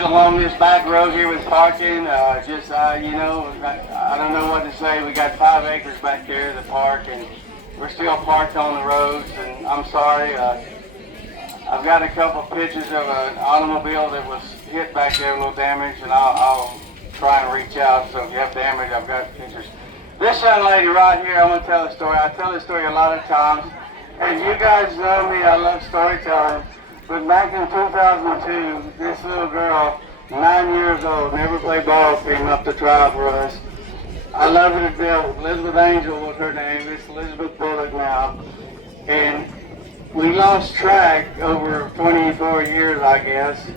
Along this back road here with parking, I don't know what to say. We got 5 acres back there, the park, and we're still parked on the roads. And I'm sorry, I've got a couple of pictures of an automobile that was hit back there, a little damage, and I'll try and reach out. So if you have damage, I've got pictures. This young lady right here, I want to tell a story. I tell this story a lot of times. As you guys know me, I love storytelling. But back in 2002, this little girl, 9 years old, never played ball, came up to try for us. I love her to death. Elizabeth Angel was her name. It's Elizabeth Bullock now. And we lost track over 24 years, I guess.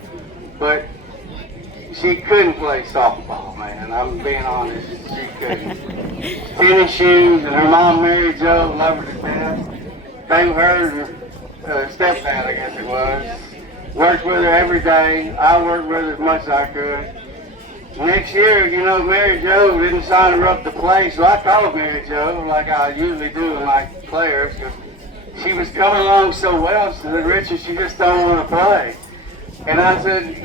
But she couldn't play softball, man. I'm being honest. She couldn't. Tennis shoes, and her mom, Mary Jo, loved her to death. They her stepdad, I guess it was. Worked with her every day. I worked with her as much as I could. Next year, Mary Jo didn't sign her up to play, so I called Mary Jo like I usually do with my players, because she was coming along so well. She said, Richard, she just don't want to play. And I said,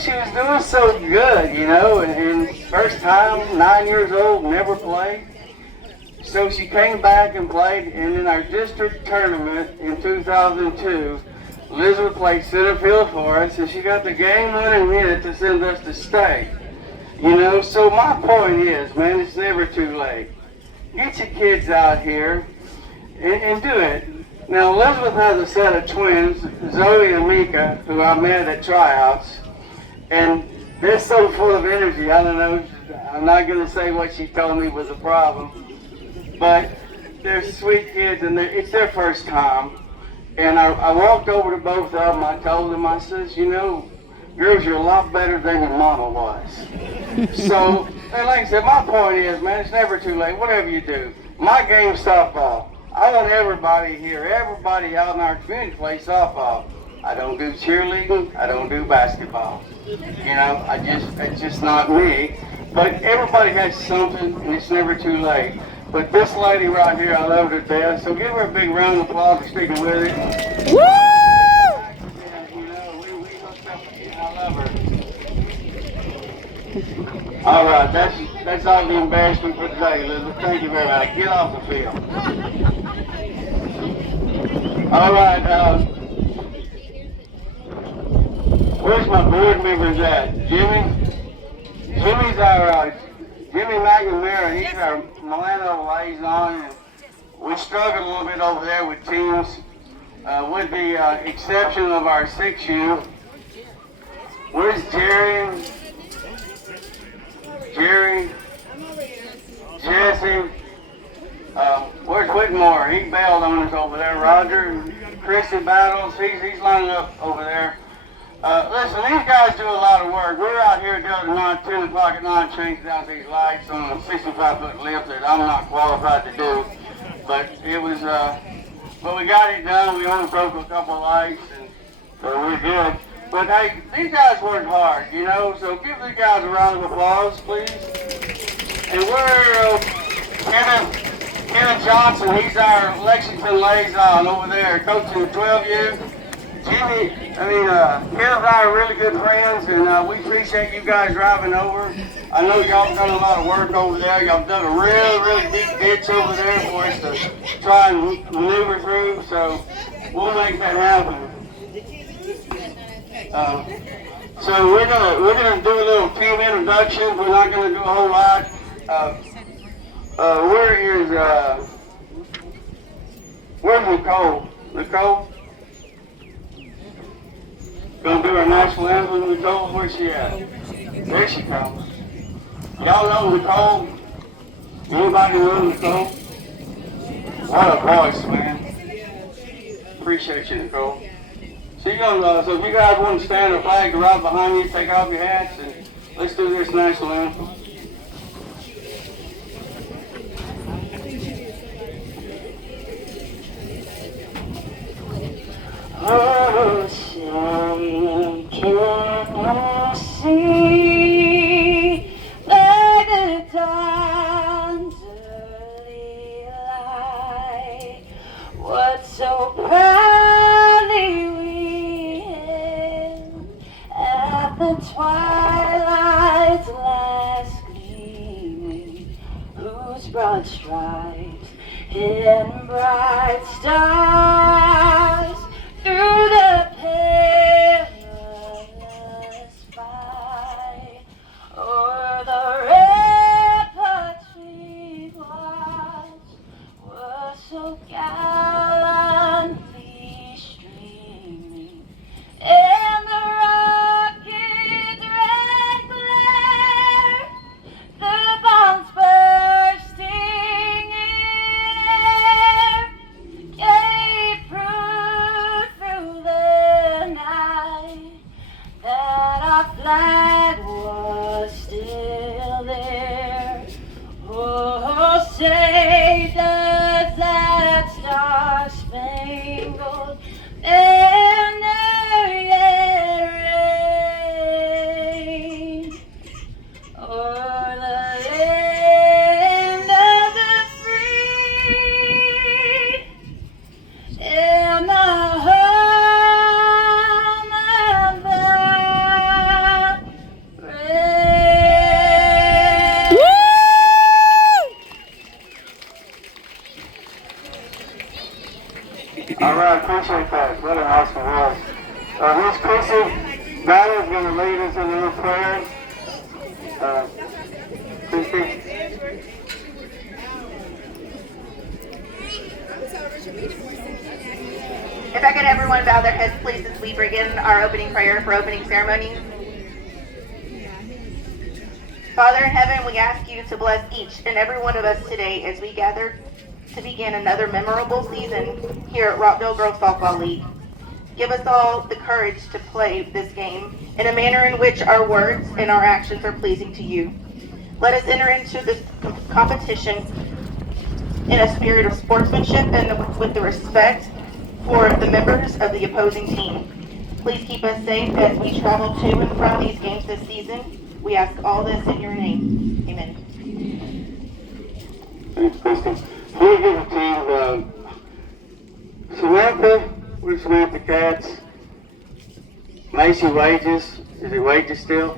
she was doing so good, and first time, 9 years old, never played. So she came back and played, and in our district tournament in 2002, Elizabeth played center field for us, and she got the game-winning hit to send us to state. So my point is, man, it's never too late. Get your kids out here and do it. Now, Elizabeth has a set of twins, Zoe and Mika, who I met at tryouts, and they're so full of energy. I don't know, I'm not going to say what she told me was a problem. But they're sweet kids, and it's their first time. And I walked over to both of them. I told them, I says, girls, you're a lot better than your mama was. So, and like I said, my point is, man, it's never too late, whatever you do. My game's softball. I want everybody here, everybody out in our community to play softball. I don't do cheerleading. I don't do basketball. It's just not me. But everybody has something, and it's never too late. But this lady right here, I love her to death. So give her a big round of applause for sticking with it. Woo! We hooked up again. I love her. All right, that's all the embarrassment for today, Elizabeth. Thank you very much. Get off the field. All right. Where's my board members at? Jimmy's our Jimmy McNamara. He's our Milano liaison, and we struggled a little bit over there with teams, with the exception of our 6U. Where's Jerry? Jesse? Where's Whitmore? He bailed on us over there. Roger, Chrissy Battles, he's lining up over there. Listen, these guys do a lot of work. We're out here the other night, 10 o'clock at night, changing out these lights on a 65-foot lift that I'm not qualified to do. But it was, but we got it done. We only broke a couple of lights, and so we're good. But hey, these guys worked hard, so give these guys a round of applause, please. And we're, Kenneth Johnson, he's our Lexington liaison over there, coaching the 12U. Jimmy, Kenneth and I are really good friends, and we appreciate you guys driving over. I know y'all done a lot of work over there. Y'all done a really deep ditch over there for us to try and maneuver through, so we'll make that happen. So we're gonna do a little team introduction. We're not gonna do a whole lot. Where's Nicole? Nicole? Gonna do our national anthem, Nicole. Where's she at? There she comes. Y'all know Nicole? Anybody know Nicole? What a voice, man. Appreciate you, Nicole. So if you guys want to stand a flag right behind you, take off your hats, and let's do this national anthem. Ocean can see like the dawn's early light. What so proudly we hailed at the twilight. twilight's last gleaming, whose broad stripes hidden bright stars through the perilous fight o'er the ramparts we watched was so gallantly streaming, and the rocket's red glare, the bombs bursting in air, gave proof through the night that our flag was still there. Oh, say does that star-spangled banner yet reign o'er the land of the free and the home of the brave. All right, appreciate that. What an awesome voice. Miss Chrissy, Dinah's going to lead us in a little prayer. Chrissy. If I could have everyone bow their heads, please, as we begin our opening prayer for opening ceremonies. Father in heaven, we ask you to bless each and every one of us today as we gather to begin another memorable season here at Rockdale Girls Softball League. Give us all the courage to play this game in a manner in which our words and our actions are pleasing to you. Let us enter into this competition in a spirit of sportsmanship and with the respect for the members of the opposing team. Please keep us safe as we travel to and from these games this season. We ask all this in your name. Amen. Thanks, Christy. Please give the team Samantha, where's Samantha Katz? Macy Wages, is it Wages still?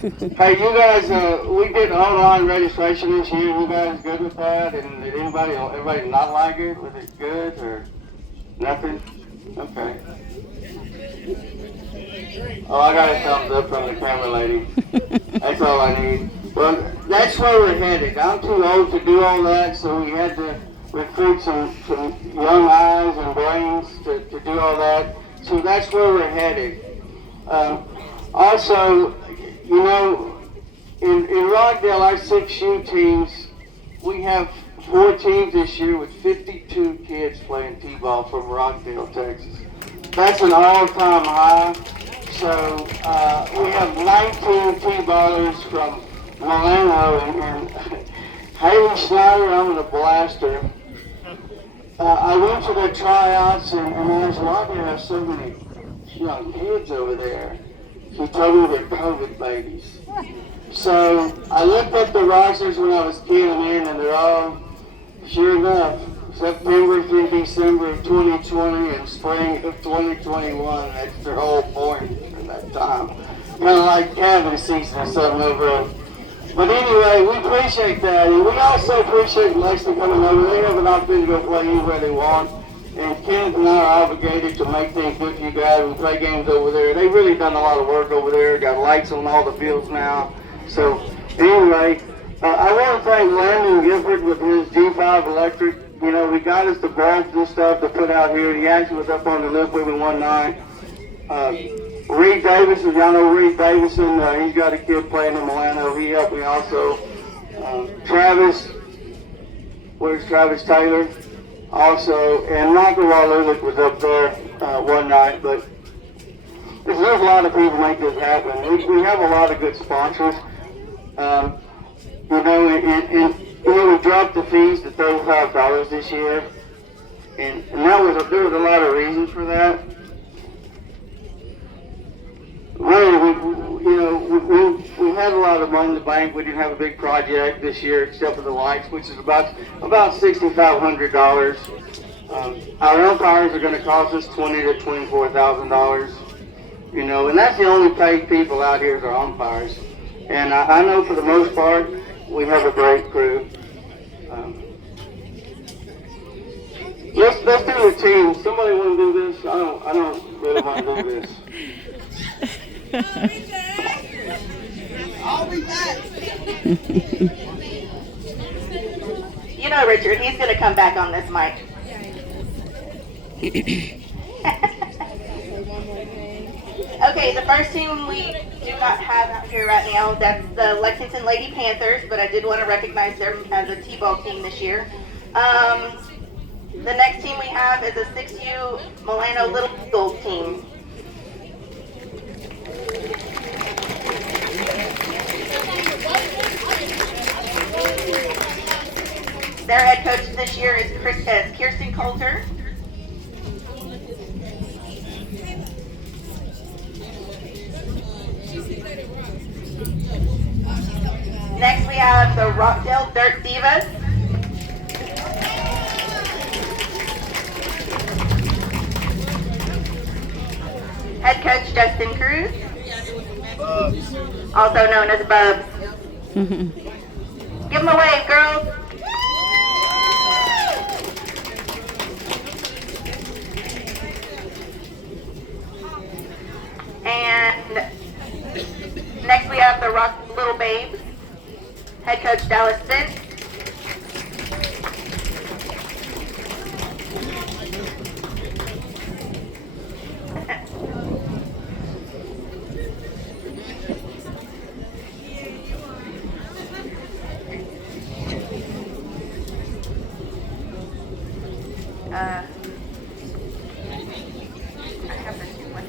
Hey, you guys, we did online registration this year. You guys good with that? And did everybody not like it? Was it good or nothing? Okay. Oh, I got a thumbs up from the camera lady. That's all I need. Well, that's where we're headed. I'm too old to do all that, so we had to recruit some young eyes and brains to do all that. So that's where we're headed. Also, you know, in Rockdale, our 6U teams, we have 4 teams this year with 52 kids playing t-ball from Rockdale, Texas. That's an all-time high. So we have 19 t-ballers from Milano, and Haley Schneider, I'm going to blast her. I went to the tryouts, and there's why do you have so many young kids over there? She told me they're COVID babies. So I looked at the rosters when I was keying them in, and they're all, sure enough, September through December of 2020 and spring of 2021. That's their whole point at that time. Kind of like cabin season or something over. But anyway, we appreciate that, and we also appreciate Lexington coming over. They have an opportunity to go play anywhere they want, and Kenneth and I are obligated to make things good for you guys. We play games over there. They've really done a lot of work over there. Got lights on all the fields now. So anyway, I want to thank Landon Gifford with his G5 Electric. You know, we got us the bulbs and stuff to put out here. He actually was up on the lift with me one night. Reed Davison, y'all know Reed Davison. He's got a kid playing in Milano. He helped me also. Travis, where's Travis Taylor? Also, and Michael Walulik was up there one night. But there's a lot of people make this happen. We have a lot of good sponsors. You know, and we dropped the fees to $35 this year, and there was a lot of reasons for that. Really, we had a lot of money in the bank. We didn't have a big project this year except for the lights, which is about $6,500. Our umpires are going to cost us $20,000 to $24,000. You know, and that's the only paid people out here is our umpires. And I know for the most part, we have a great crew. Um, let's do the team. Somebody want to do this? I don't really want to do this. I'll be back. You know, Richard, he's going to come back on this mic. Okay, the first team we do not have out here right now, that's the Lexington Lady Panthers, but I did want to recognize them as a T-ball team this year. The next team we have is a 6U Milano Little Eagles team. Their head coach this year is Kirsten Coulter. Next we have the Rockdale Dirt Divas. Head coach Justin Cruz, also known as Bubs. Give them a wave, girls. And next we have the Rock Little Babes. Head coach Dallas Spence. I have this one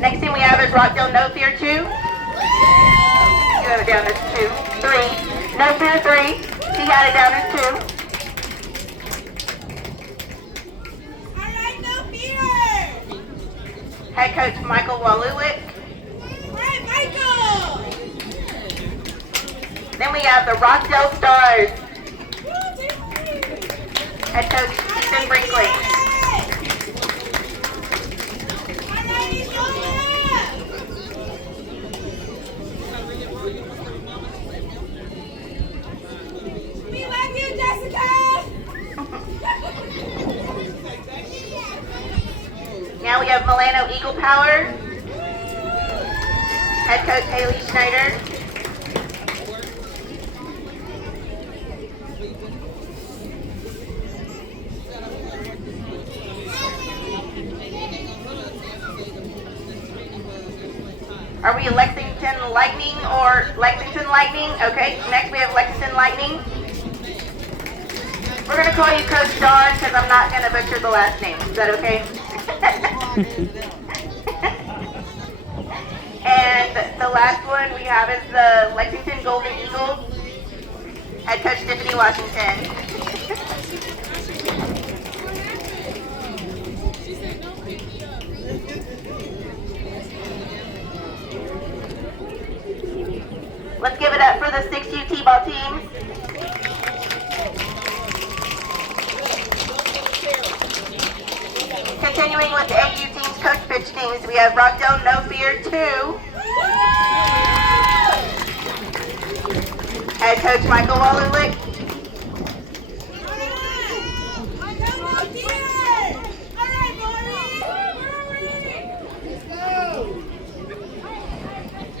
next thing we have is Rockdale No Fear 2. You have it down as 2. 3. No Fear 3. He had it down as 2. Alright, no fear! Head coach Michael Walulik. Alright, Michael! Then we have the Rockdale Stars. Head coach Ethan Brinkley. We love you, Jessica! Now we have Milano Eagle Power. Head coach Haley Schneider. Are we Lexington Lightning or Lexington Lightning? Okay, next we have Lexington Lightning. We're going to call you Coach Dawn because I'm not going to butcher the last name. Is that okay? And the last one we have is the Lexington Golden Eagles. Head coach Tiffany Washington. Let's give it up for the 6U T-ball teams. Continuing with the 8U teams coach pitch teams, we have Rockdale No Fear 2. Head coach Michael Walulik.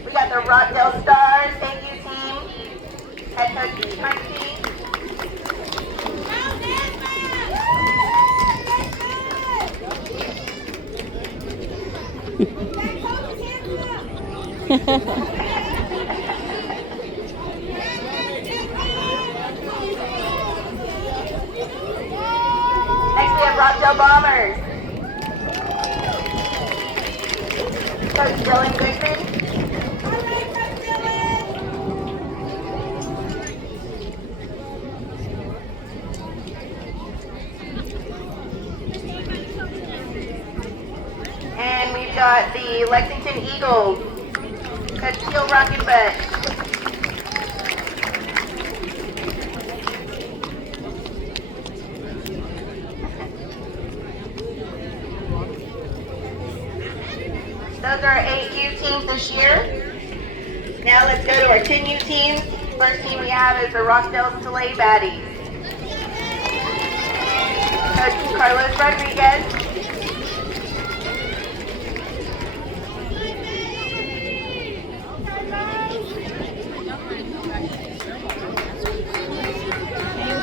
We got the Rockdale Stars 8U team. Head coach Pete Muncie. Next we have Rockdale Bombers. Coach Dylan Goodman. And we've got the Lexington Eagles. Coach Teal Rockenbutt. Those are our 8U teams this year. Now let's go to our 10U teams. First team we have is the Rockdale Sleigh Baddies. Coach Carlos Rodriguez.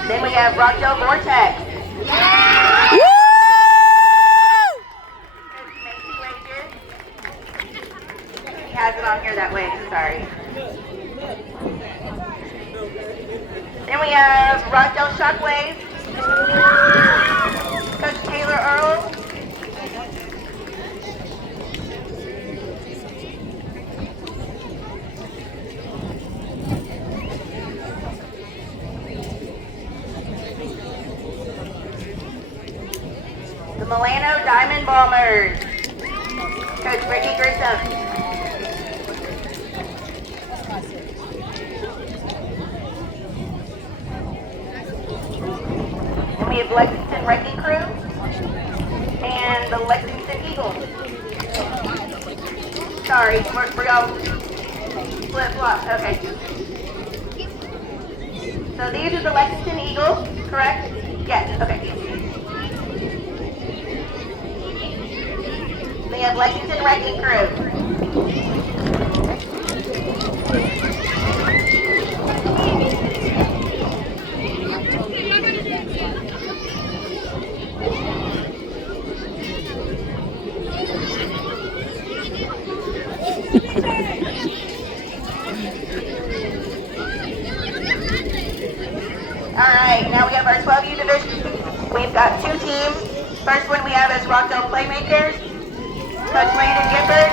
Then we have Rockdale Vortex. Woo! Macy Wages. He has it on here that way, sorry. Then we have Rockdale Shockwave. Coach Taylor Earl. The Milano Diamond Bombers. Coach Ricky Grissom. And we have Lexington Wrecking Crew and the Lexington Eagles. Sorry, we're all flip-flop. Okay. So these are the Lexington Eagles, correct? Yes, okay. We have Lexington Wrecking Crew. Alright, now we have our 12U division. We've got 2 teams. First one we have is Rockdale Playmakers. Coach Landon Gifford.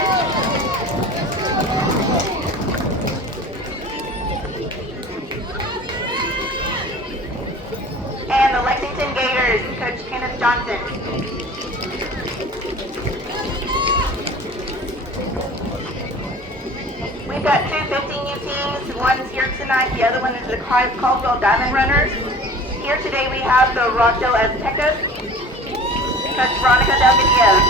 And the Lexington Gators, Coach Kenneth Johnson. We've got 2 15U teams. One's here tonight, the other one is the Caldwell Diamond Runners. Here today we have the Rockdale Aztecas. Coach Veronica Delgadillo.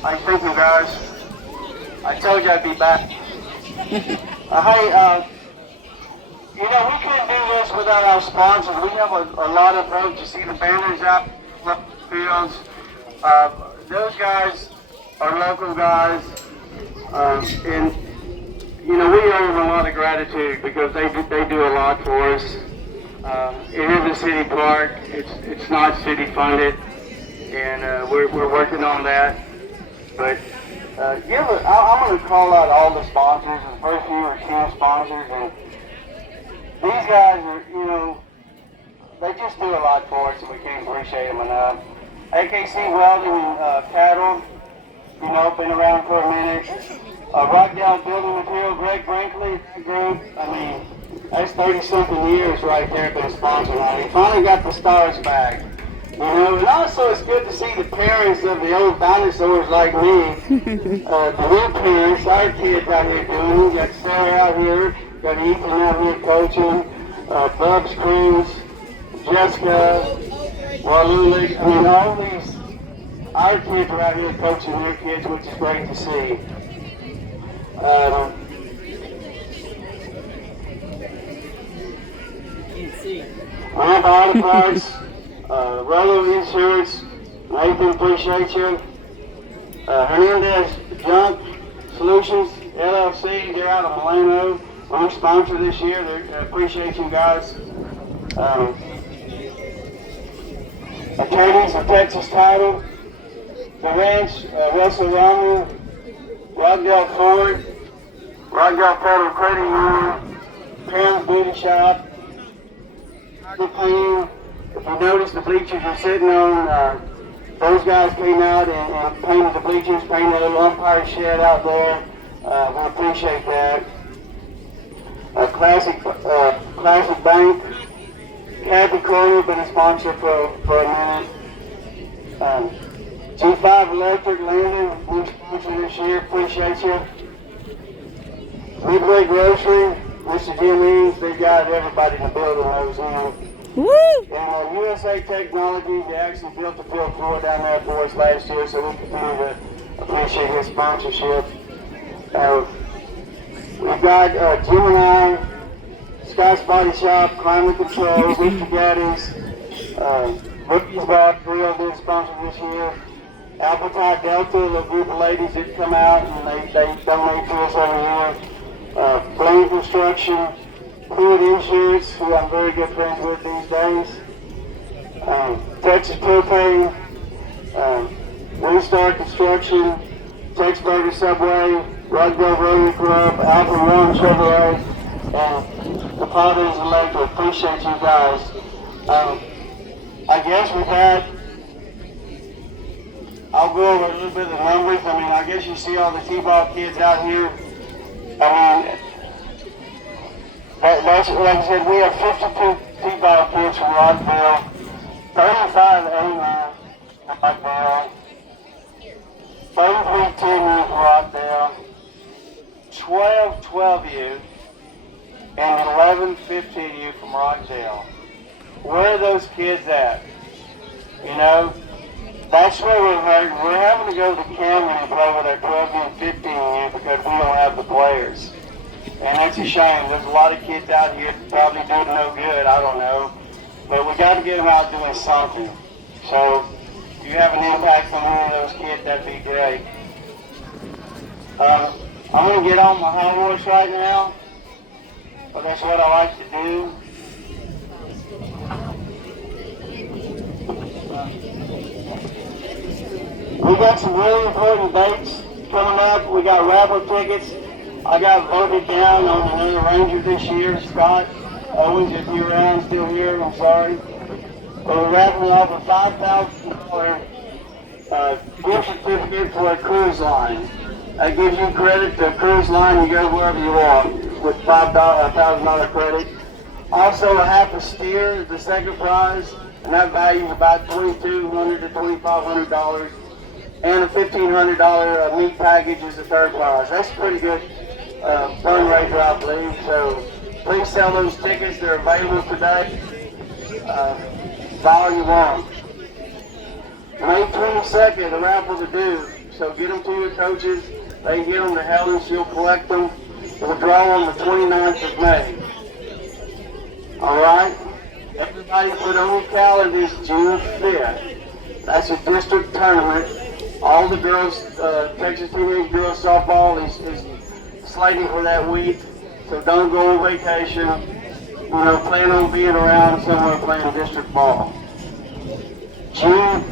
Hey, thank you guys. I told you I'd be back. You know, we couldn't do this without our sponsors. We have a lot of folks. You see the banners out in the fields. Those guys are local guys. And, you know, we owe them a lot of gratitude because they do a lot for us. It is a city park. It's not city funded. And we're working on that. But I'm going to call out all the sponsors. The first few are 10 sponsors, and these guys are, you know, they just do a lot for us, and we can't appreciate them enough. AKC Welding and Cattle, you know, been around for a minute. Rockdale Building Material, Greg Brinkley Group. I mean, that's 30-something years right there been sponsoring on. He finally got the stars back. You know, and also it's good to see the parents of the old dinosaurs like me, the new parents, our kids out here doing it. We got Sarah out here, got Ethan out here coaching, Bubs Cruz, Jessica, Walula. I mean, all these, our kids are out here coaching their kids, which is great to see. Ramp Auto Parts. Rollo Insurance, Nathan, appreciate you. Hernandez Junk Solutions, LLC, they're out of Milano. Our sponsor this year, they appreciate you guys. Attorneys of Texas Title, The Ranch, Russell Romer, Rockdale Ford, Rockdale Federal Credit Union, Pam's Beauty Shop, the Pain. If you notice, the bleachers are sitting on, those guys came out and painted the bleachers, painted a little umpire shed out there. We appreciate that. Classic Bank. Kathy Corey, been a sponsor for a minute. G5 Electric, Landon, new sponsor this year, appreciate you. Midway Grocery, Mr. Jim, they've got everybody in the building knows him. Woo! And USA Technology, they actually built the field floor down there for us last year, so we continue to appreciate his sponsorship. We've got Gemini, Scott's Body Shop, Climate Control, Mr. Gaddy's, Rookies Bar Grill did sponsor this year. Appetite Delta, the group of ladies that come out and they donate to us every year. Blaine Construction, Fluid Insurance, who I'm very good friends with these days. Texas Propane, Winstar Construction, Texburger Subway, Rockdale Rotary Club, Alpha One Chevrolet, and the Potters Electric. Appreciate you guys. I guess with that, I'll go over a little bit of the numbers. I mean, I guess you see all the T-ball kids out here. I mean, that's like I said, we have 52 T-ball kids from Rockdale, 35 A9 from Rockdale, 33 10U from Rockdale, 12 12U, and 11 15U from Rockdale. Where are those kids at? You know, that's where we're hurting. We're having to go to Cameron and play with our 12 and 15U because we don't have the players. And that's a shame. There's a lot of kids out here probably doing no good, I don't know. But we got to get them out doing something. So if you have an impact on one of those kids, that'd be great. I'm going to get on my high horse right now. But that's what I like to do. We got some really important dates coming up. We got raffle tickets. I got voted down on another Ranger this year, Scott Owens, if you're around, still here, I'm sorry. We're raffling off a $5,000 gift certificate for a cruise line. That gives you credit to a cruise line. You go wherever you want with $1,000 credit. Also, a half a steer is the second prize, and that value is about $2,200 to $2,500. And a $1,500 meat package is the third prize. That's pretty good fundraiser, I believe. So please sell those tickets. They're available today. All you want. May 22nd, the raffles are due. So get them to your coaches. They get them to Helen. She'll collect them. We'll draw on the 29th of May. All right? Everybody put on your calendars June 5th. That's a district tournament. All the girls, Texas Teenage Girls Softball is slated for that week. So don't go on vacation. You know, plan on being around somewhere playing district ball. June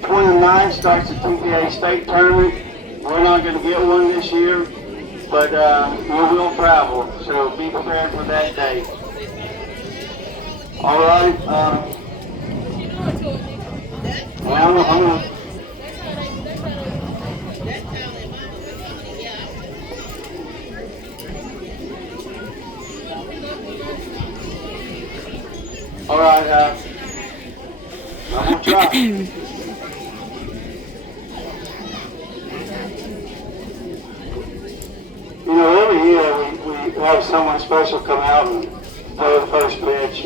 29th starts the TPA state tournament. We're not going to get one this year, but we will travel. So be prepared for that date. All right. Well, I'm going to... All right, I'm going to try. You know, every year we have someone special come out and play the first pitch.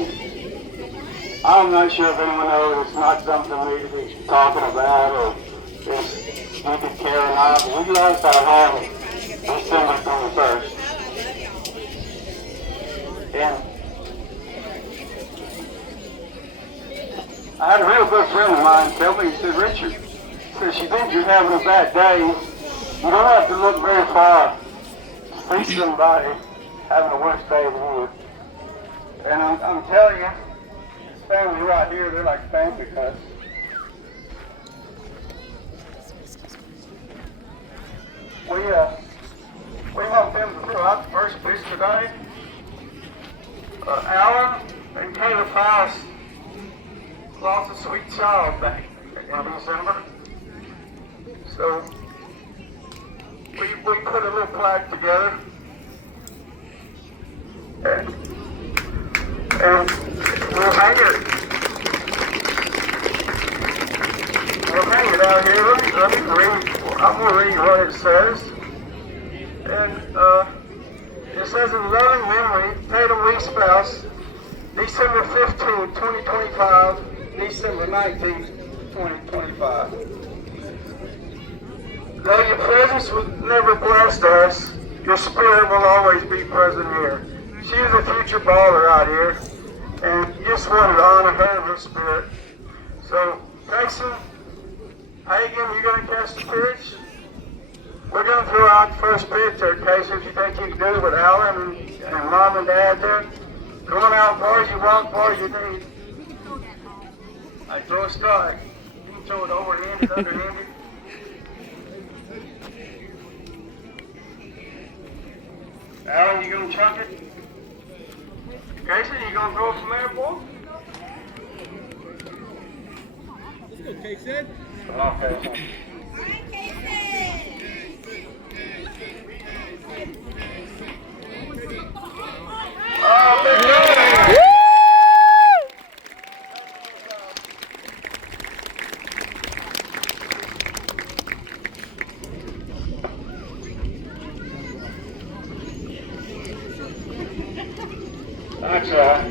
I'm not sure if anyone knows it's not something we need to be talking about or if you could care or not. We lost our home December 21st. And I had a real good friend of mine tell me, he said, Richard, if you think you're having a bad day, you don't have to look very far to see somebody having a worse day than you. And I'm telling you, this family right here, they're like family to us. We want them to throw out the first pitch today. Alan and Caleb Faust lost a sweet child back in December. So we put a little plaque together and we'll hang it. We'll hang it out here. Let me read. I'm going to read what it says. And It says in loving memory, Tatum Lee spouse, December 15, 2025, December 19, 2025. Though your presence would never blessed us, your spirit will always be present here. She is a future baller out here, and you just wanted to honor her and her spirit. So, Grayson, Hagen, you going to catch the pitch? We're going to throw out the first pitch there, Casey, if you think you can do it with Alan and Mom and Dad there. Going out far as you want, far as you need. I throw a strike. You can throw it overhanded, underhanded. Alan, you going to chuck it? Casey, you going to throw it from there, boy? Let's go, Casey. Okay. Oh, big guy! That's right.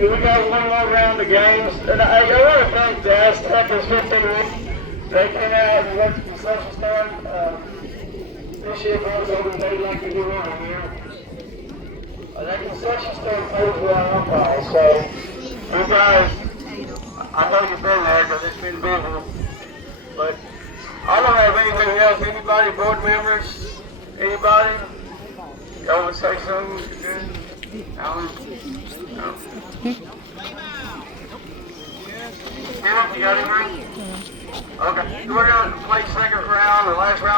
We got one more round of games, and I want to thank the Aztecas 15. They came out and worked the concession stand. This year goes over and they like to do one here. That concession stand pays well umpires, so you guys, I know you've been there because it's been busy, but I don't have anything else. Anybody, board members, anybody? Y'all want to say something? Good? Alan? No? Kenneth, you got anything? Okay, we're going to play second round, the last round.